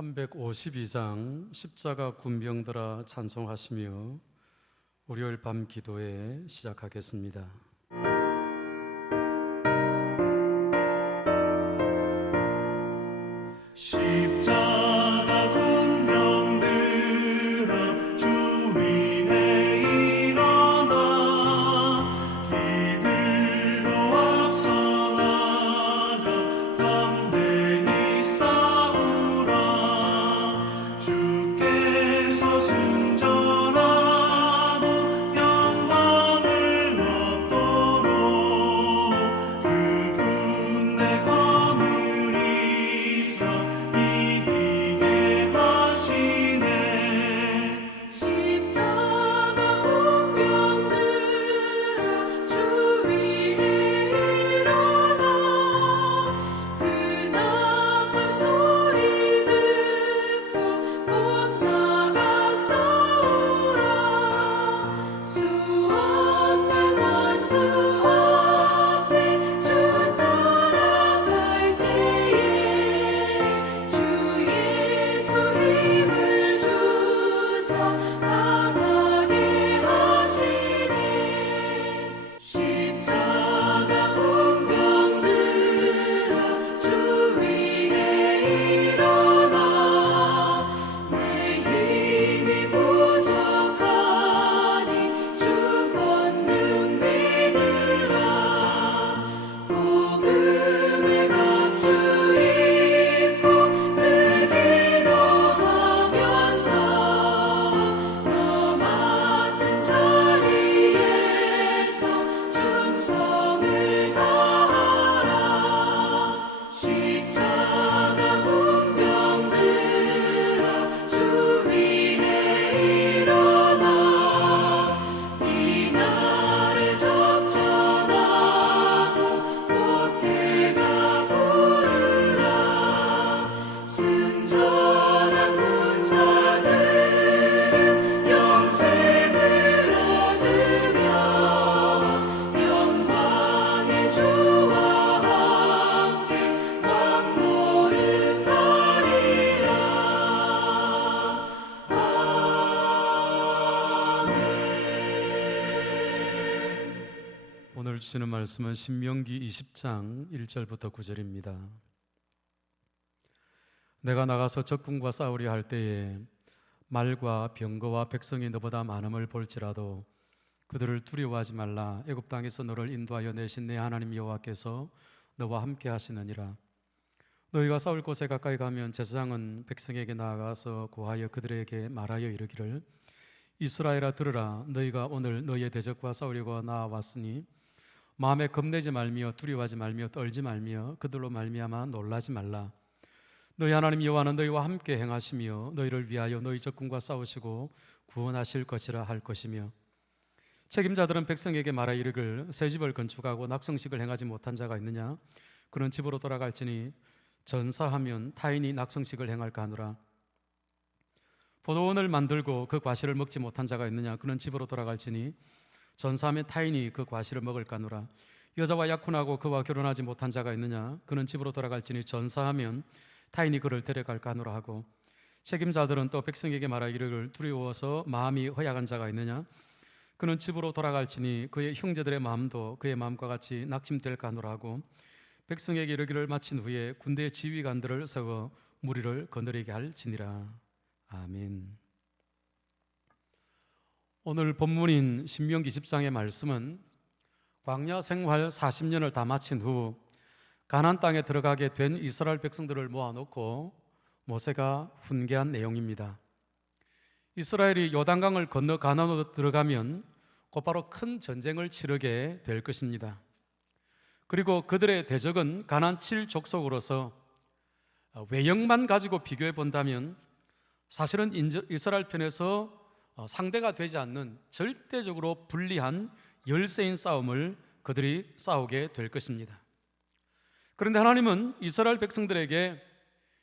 352장 십자가 군병들아 찬송하시며 월요일 밤 기도회 시작하겠습니다. 십자가 군병들아 주 위에 일어나 이들로 앞서 나가 담대히 싸우라. 주께서 승전하고 영광을 얻도록 그 군대 거느리사 이기게 하시네. 십자가 군병들아 주 위에 일어나 그 나팔 소리 듣고 곧 나가 싸우라. 수없는 원수 앞에 주 따라갈 때에 주 예수 힘을 주사 강하게 하시네. 십자가 군병들아 주 위에 일어나 내 힘이 부족하니 주 권능 믿으라. 복음의 갑주 입고 늘 기도하면서 너 맡은 자리에서 충성을 다하라. 십자가 군병들아 주 위에 일어나 이 날에 접전하고 곧해가 부르라. 승전한 군사들은 영생을 얻으며 영광의 주와 함께 왕노릇하리라. 아멘. 오늘 주시는 말씀은 신명기 20장 1절부터 9절입니다. 내가 나가서 적군과 싸우려 할 때에 말과 병거와 백성이 너보다 많음을 볼지라도 그들을 두려워하지 말라. 애굽 땅에서 너를 인도하여 내신 내 하나님 여호와께서 너와 함께 하시느니라. 너희가 싸울 곳에 가까이 가면 제사장은 백성에게 나아가서 고하여 그들에게 말하여 이르기를 이스라엘아 들으라. 너희가 오늘 너희의 대적과 싸우려고 나왔으니 마음에 겁내지 말며 두려워하지 말며 떨지 말며 그들로 말미암아 놀라지 말라. 너희 하나님 여호와는 너희와 함께 행하시며 너희를 위하여 너희 적군과 싸우시고 구원하실 것이라 할 것이며 책임자들은 백성에게 말하 이르길 새 집을 건축하고 낙성식을 행하지 못한 자가 있느냐? 그는 집으로 돌아갈지니 전사하면 타인이 낙성식을 행할까 하노라. 포도원을 만들고 그 과실을 먹지 못한 자가 있느냐? 그는 집으로 돌아갈지니 전사하면 타인이 그 과실을 먹을까 하노라. 여자와 약혼하고 그와 결혼하지 못한 자가 있느냐? 그는 집으로 돌아갈지니 전사하면 타인이 그를 데려갈까 하노라 하고 책임자들은 또 백성에게 말하 이르기를 두려워서 마음이 허약한 자가 있느냐? 그는 집으로 돌아갈지니 그의 형제들의 마음도 그의 마음과 같이 낙심될까 하노라 하고 백성에게 이르기를 마친 후에 군대의 지휘관들을 세워 무리를 거느리게 할지니라. 아멘. 오늘 본문인 신명기 10장의 말씀은 광야 생활 40년을 다 마친 후 가나안 땅에 들어가게 된 이스라엘 백성들을 모아놓고 모세가 훈계한 내용입니다. 이스라엘이 요단강을 건너 가나안으로 들어가면 곧바로 큰 전쟁을 치르게 될 것입니다. 그리고 그들의 대적은 가나안 7족속으로서 외형만 가지고 비교해 본다면 사실은 이스라엘 편에서 상대가 되지 않는 절대적으로 불리한 열세인 싸움을 그들이 싸우게 될 것입니다. 그런데 하나님은 이스라엘 백성들에게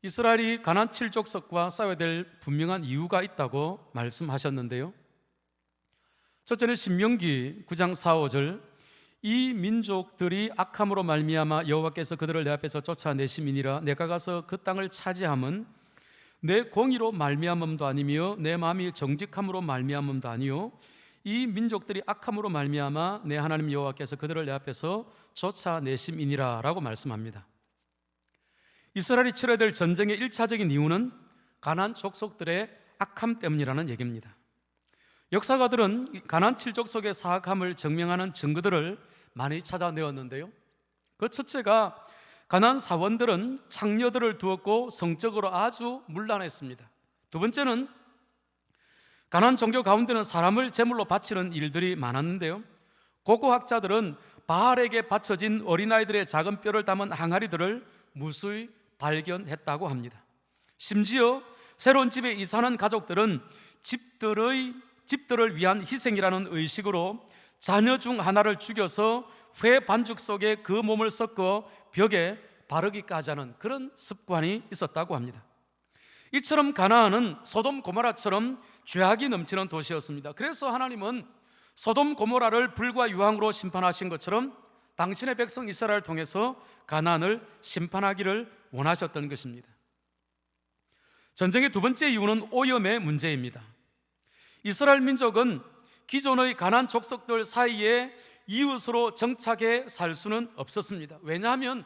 이스라엘이 가나안 7족속과 싸워야 될 분명한 이유가 있다고 말씀하셨는데요. 첫째는 신명기 9장 4, 5절 이 민족들이 악함으로 말미암아 여호와께서 그들을 내 앞에서 쫓아내심이니라. 내가 가서 그 땅을 차지함은 내 공의로 말미암음도 아니며 내 마음이 정직함으로 말미암음도 아니요 이 민족들이 악함으로 말미암아 내 하나님 여호와께서 그들을 내 앞에서 쫓아내심이니라 라고 말씀합니다. 이스라엘이 치러야 될 전쟁의 1차적인 이유는 가나안 족속들의 악함 때문이라는 얘기입니다. 역사가들은 가나안 7족속의 사악함을 증명하는 증거들을 많이 찾아내었는데요, 그 첫째가 가나안 사원들은 창녀들을 두었고 성적으로 아주 문란했습니다. 두 번째는 가나안 종교 가운데는 사람을 제물로 바치는 일들이 많았는데요, 고고학자들은 바알에게 바쳐진 어린아이들의 작은 뼈를 담은 항아리들을 무수히 발견했다고 합니다. 심지어 새로운 집에 이사하는 가족들은 집들을 위한 희생이라는 의식으로 자녀 중 하나를 죽여서 회 반죽 속에 그 몸을 섞어 벽에 바르기까지 하는 그런 습관이 있었다고 합니다. 이처럼 가나안은 소돔 고모라처럼 죄악이 넘치는 도시였습니다. 그래서 하나님은 소돔 고모라를 불과 유황으로 심판하신 것처럼 당신의 백성 이스라엘을 통해서 가나안을 심판하기를 원하셨던 것입니다. 전쟁의 두 번째 이유는 오염의 문제입니다. 이스라엘 민족은 기존의 가나안 족속들 사이에 이웃으로 정착해 살 수는 없었습니다. 왜냐하면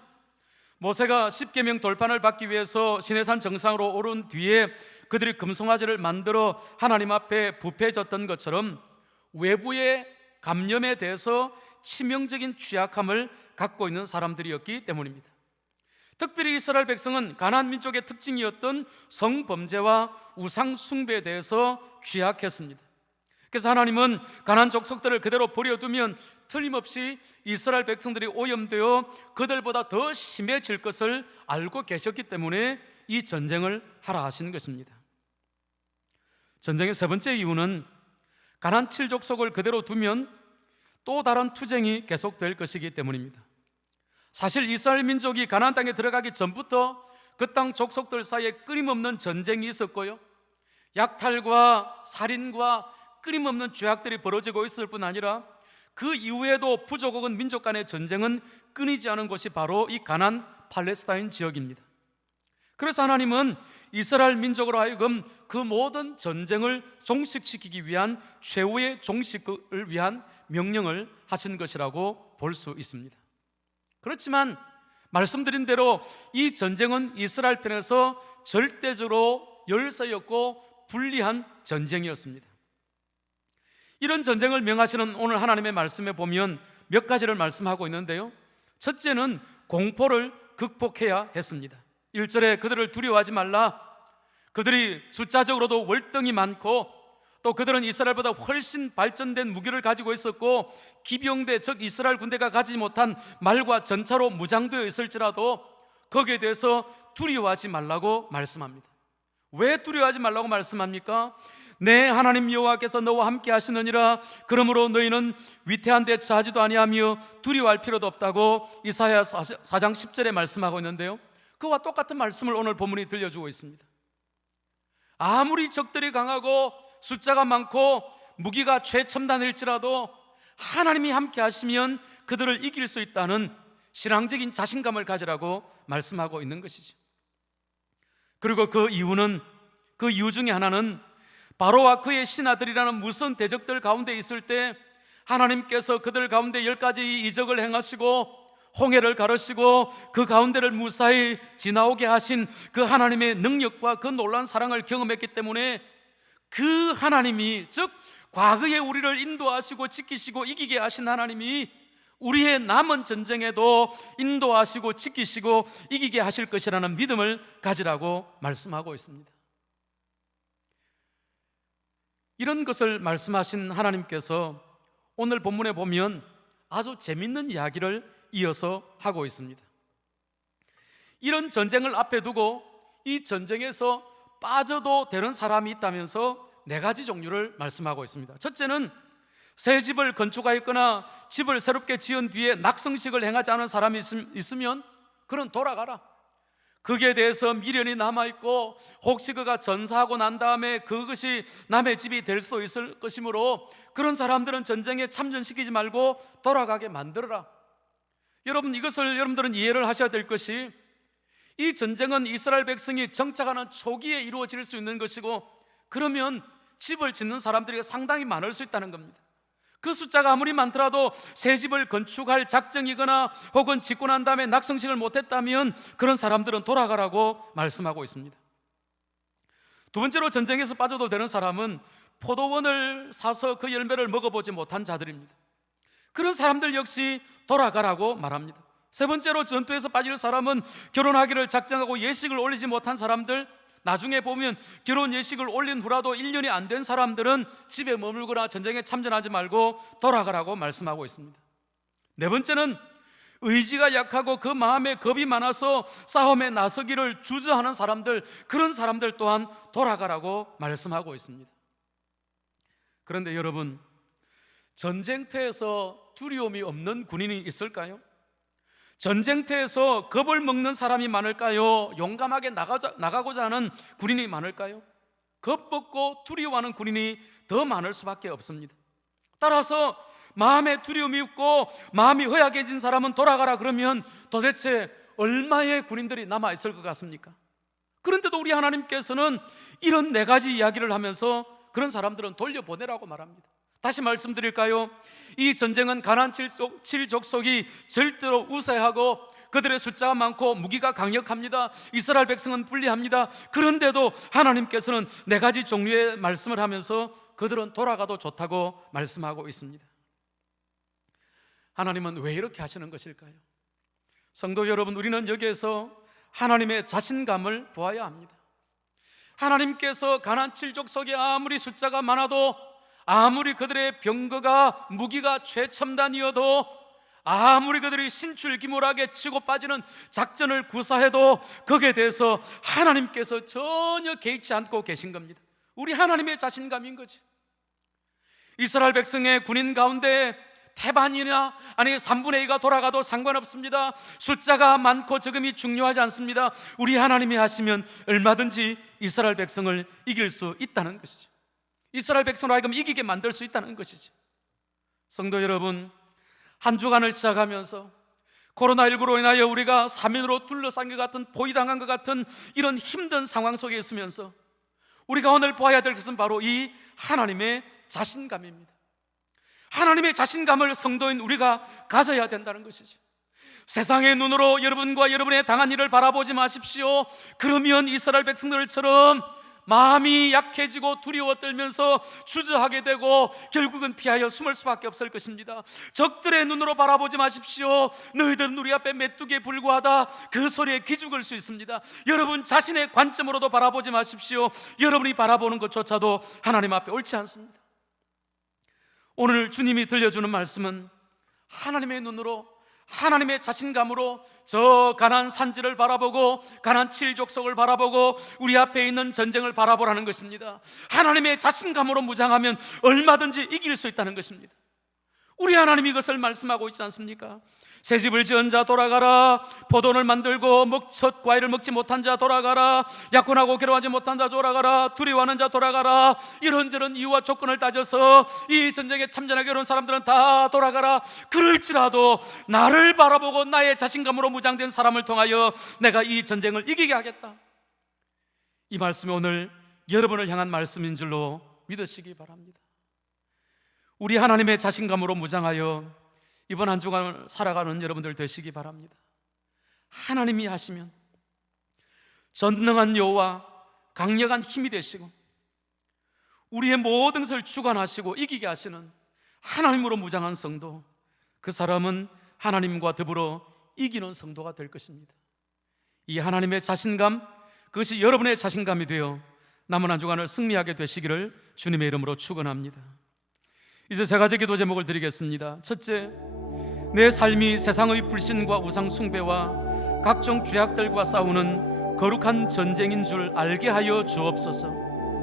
모세가 십계명 돌판을 받기 위해서 시내산 정상으로 오른 뒤에 그들이 금송아지를 만들어 하나님 앞에 부패졌던 것처럼 외부의 감염에 대해서 치명적인 취약함을 갖고 있는 사람들이었기 때문입니다. 특별히 이스라엘 백성은 가나안 민족의 특징이었던 성범죄와 우상 숭배에 대해서 취약했습니다. 그래서 하나님은 가나안 족속들을 그대로 버려두면 틀림없이 이스라엘 백성들이 오염되어 그들보다 더 심해질 것을 알고 계셨기 때문에 이 전쟁을 하라 하시는 것입니다. 전쟁의 세 번째 이유는 가나안 7족속을 그대로 두면 또 다른 투쟁이 계속될 것이기 때문입니다. 사실 이스라엘 민족이 가나안 땅에 들어가기 전부터 그 땅 족속들 사이에 끊임없는 전쟁이 있었고요, 약탈과 살인과 끊임없는 죄악들이 벌어지고 있을 뿐 아니라 그 이후에도 부족 혹은 민족 간의 전쟁은 끊이지 않은 곳이 바로 이 가나안 팔레스타인 지역입니다. 그래서 하나님은 이스라엘 민족으로 하여금 그 모든 전쟁을 종식시키기 위한 최후의 종식을 위한 명령을 하신 것이라고 볼 수 있습니다. 그렇지만 말씀드린 대로 이 전쟁은 이스라엘 편에서 절대적으로 열세였고 불리한 전쟁이었습니다. 이런 전쟁을 명하시는 오늘 하나님의 말씀에 보면 몇 가지를 말씀하고 있는데요, 첫째는 공포를 극복해야 했습니다. 1절에 그들을 두려워하지 말라. 그들이 숫자적으로도 월등히 많고 또 그들은 이스라엘보다 훨씬 발전된 무기를 가지고 있었고 기병대, 즉 이스라엘 군대가 가지지 못한 말과 전차로 무장되어 있을지라도 거기에 대해서 두려워하지 말라고 말씀합니다. 왜 두려워하지 말라고 말씀합니까? 내 하나님 여호와께서 너와 함께 하시느니라. 그러므로 너희는 위태한 데 처하지도 아니하며 두려워할 필요도 없다고 이사야 4장 10절에 말씀하고 있는데요, 그와 똑같은 말씀을 오늘 본문이 들려주고 있습니다. 아무리 적들이 강하고 숫자가 많고 무기가 최첨단일지라도 하나님이 함께 하시면 그들을 이길 수 있다는 신앙적인 자신감을 가지라고 말씀하고 있는 것이죠. 그리고 그 이유 중에 하나는 바로와 그의 신하들이라는 무서운 대적들 가운데 있을 때 하나님께서 그들 가운데 10가지 이적을 행하시고 홍해를 가르시고 그 가운데를 무사히 지나오게 하신 그 하나님의 능력과 그 놀라운 사랑을 경험했기 때문에 그 하나님이, 즉 과거에 우리를 인도하시고 지키시고 이기게 하신 하나님이 우리의 남은 전쟁에도 인도하시고 지키시고 이기게 하실 것이라는 믿음을 가지라고 말씀하고 있습니다. 이런 것을 말씀하신 하나님께서 오늘 본문에 보면 아주 재밌는 이야기를 이어서 하고 있습니다. 이런 전쟁을 앞에 두고 이 전쟁에서 빠져도 되는 사람이 있다면서 4가지 종류를 말씀하고 있습니다. 첫째는 새 집을 건축하였거나 집을 새롭게 지은 뒤에 낙성식을 행하지 않은 사람이 있으면 그는 돌아가라. 거기에 대해서 미련이 남아있고 혹시 그가 전사하고 난 다음에 그것이 남의 집이 될 수도 있을 것이므로 그런 사람들은 전쟁에 참전시키지 말고 돌아가게 만들어라. 여러분, 이것을 여러분들은 이해를 하셔야 될 것이, 이 전쟁은 이스라엘 백성이 정착하는 초기에 이루어질 수 있는 것이고, 그러면 집을 짓는 사람들이 상당히 많을 수 있다는 겁니다. 그 숫자가 아무리 많더라도 새 집을 건축할 작정이거나 혹은 짓고 난 다음에 낙성식을 못했다면 그런 사람들은 돌아가라고 말씀하고 있습니다. 두 번째로 전쟁에서 빠져도 되는 사람은 포도원을 사서 그 열매를 먹어보지 못한 자들입니다. 그런 사람들 역시 돌아가라고 말합니다. 세 번째로 전투에서 빠질 사람은 결혼하기를 작정하고 예식을 올리지 못한 사람들, 나중에 보면 결혼 예식을 올린 후라도 1년이 안 된 사람들은 집에 머물거나 전쟁에 참전하지 말고 돌아가라고 말씀하고 있습니다. 네 번째는 의지가 약하고 그 마음에 겁이 많아서 싸움에 나서기를 주저하는 사람들, 그런 사람들 또한 돌아가라고 말씀하고 있습니다. 그런데 여러분, 전쟁터에서 두려움이 없는 군인이 있을까요? 전쟁터에서 겁을 먹는 사람이 많을까요? 용감하게 나가고자 하는 군인이 많을까요? 겁 먹고 두려워하는 군인이 더 많을 수밖에 없습니다. 따라서 마음에 두려움이 있고 마음이 허약해진 사람은 돌아가라 그러면 도대체 얼마의 군인들이 남아있을 것 같습니까? 그런데도 우리 하나님께서는 이런 네 가지 이야기를 하면서 그런 사람들은 돌려보내라고 말합니다. 다시 말씀드릴까요? 이 전쟁은 가나안 7족속이 절대로 우세하고 그들의 숫자가 많고 무기가 강력합니다. 이스라엘 백성은 불리합니다. 그런데도 하나님께서는 네 가지 종류의 말씀을 하면서 그들은 돌아가도 좋다고 말씀하고 있습니다. 하나님은 왜 이렇게 하시는 것일까요? 성도 여러분, 우리는 여기에서 하나님의 자신감을 보아야 합니다. 하나님께서 가나안 7족속이 아무리 숫자가 많아도, 아무리 그들의 병거가 무기가 최첨단이어도, 아무리 그들이 신출기몰하게 치고 빠지는 작전을 구사해도 거기에 대해서 하나님께서 전혀 개의치 않고 계신 겁니다. 우리 하나님의 자신감인 거지. 이스라엘 백성의 군인 가운데 태반이나 아니 3분의 2가 돌아가도 상관없습니다. 숫자가 많고 적음이 중요하지 않습니다. 우리 하나님이 하시면 얼마든지 이스라엘 백성을 이길 수 있다는 것이죠. 이스라엘 백성으로 하여금 이기게 만들 수 있다는 것이죠. 성도 여러분, 한 주간을 시작하면서 코로나19로 인하여 우리가 사면으로 둘러싼 것 같은, 포위당한 것 같은 이런 힘든 상황 속에 있으면서 우리가 오늘 보아야 될 것은 바로 이 하나님의 자신감입니다. 하나님의 자신감을 성도인 우리가 가져야 된다는 것이죠. 세상의 눈으로 여러분과 여러분의 당한 일을 바라보지 마십시오. 그러면 이스라엘 백성들처럼 마음이 약해지고 두려워 떨면서 주저하게 되고 결국은 피하여 숨을 수밖에 없을 것입니다. 적들의 눈으로 바라보지 마십시오. 너희들은 우리 앞에 메뚜기에 불과하다, 그 소리에 기죽을 수 있습니다. 여러분 자신의 관점으로도 바라보지 마십시오. 여러분이 바라보는 것조차도 하나님 앞에 옳지 않습니다. 오늘 주님이 들려주는 말씀은 하나님의 눈으로, 하나님의 자신감으로 저 가나안 산지를 바라보고 가나안 7족속을 바라보고 우리 앞에 있는 전쟁을 바라보라는 것입니다. 하나님의 자신감으로 무장하면 얼마든지 이길 수 있다는 것입니다. 우리 하나님이 이것을 말씀하고 있지 않습니까? 새 집을 지은 자 돌아가라, 포도원을 만들고 첫 과일을 먹지 못한 자 돌아가라, 약혼하고 결혼하지 못한 자 돌아가라, 두려워하는 자 돌아가라. 이런저런 이유와 조건을 따져서 이 전쟁에 참전하게 온 사람들은 다 돌아가라. 그럴지라도 나를 바라보고 나의 자신감으로 무장된 사람을 통하여 내가 이 전쟁을 이기게 하겠다. 이 말씀이 오늘 여러분을 향한 말씀인 줄로 믿으시기 바랍니다. 우리 하나님의 자신감으로 무장하여 이번 한 주간을 살아가는 여러분들 되시기 바랍니다. 하나님이 하시면 전능한 여호와, 강력한 힘이 되시고 우리의 모든 것을 주관하시고 이기게 하시는 하나님으로 무장한 성도, 그 사람은 하나님과 더불어 이기는 성도가 될 것입니다. 이 하나님의 자신감, 그것이 여러분의 자신감이 되어 남은 한 주간을 승리하게 되시기를 주님의 이름으로 축원합니다. 이제 세 가지 기도 제목을 드리겠습니다. 첫째, 내 삶이 세상의 불신과 우상 숭배와 각종 죄악들과 싸우는 거룩한 전쟁인 줄 알게 하여 주옵소서.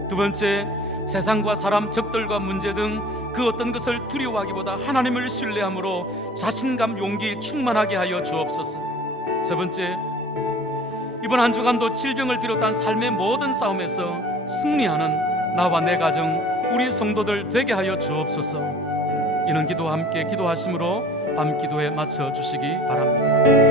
두 번째, 세상과 사람, 적들과 문제 등 그 어떤 것을 두려워하기보다 하나님을 신뢰함으로 자신감, 용기 충만하게 하여 주옵소서. 세 번째, 이번 한 주간도 질병을 비롯한 삶의 모든 싸움에서 승리하는 나와 내 가정, 우리 성도들 되게 하여 주옵소서. 이런 기도와 함께 기도하심으로 밤 기도에 맞춰 주시기 바랍니다.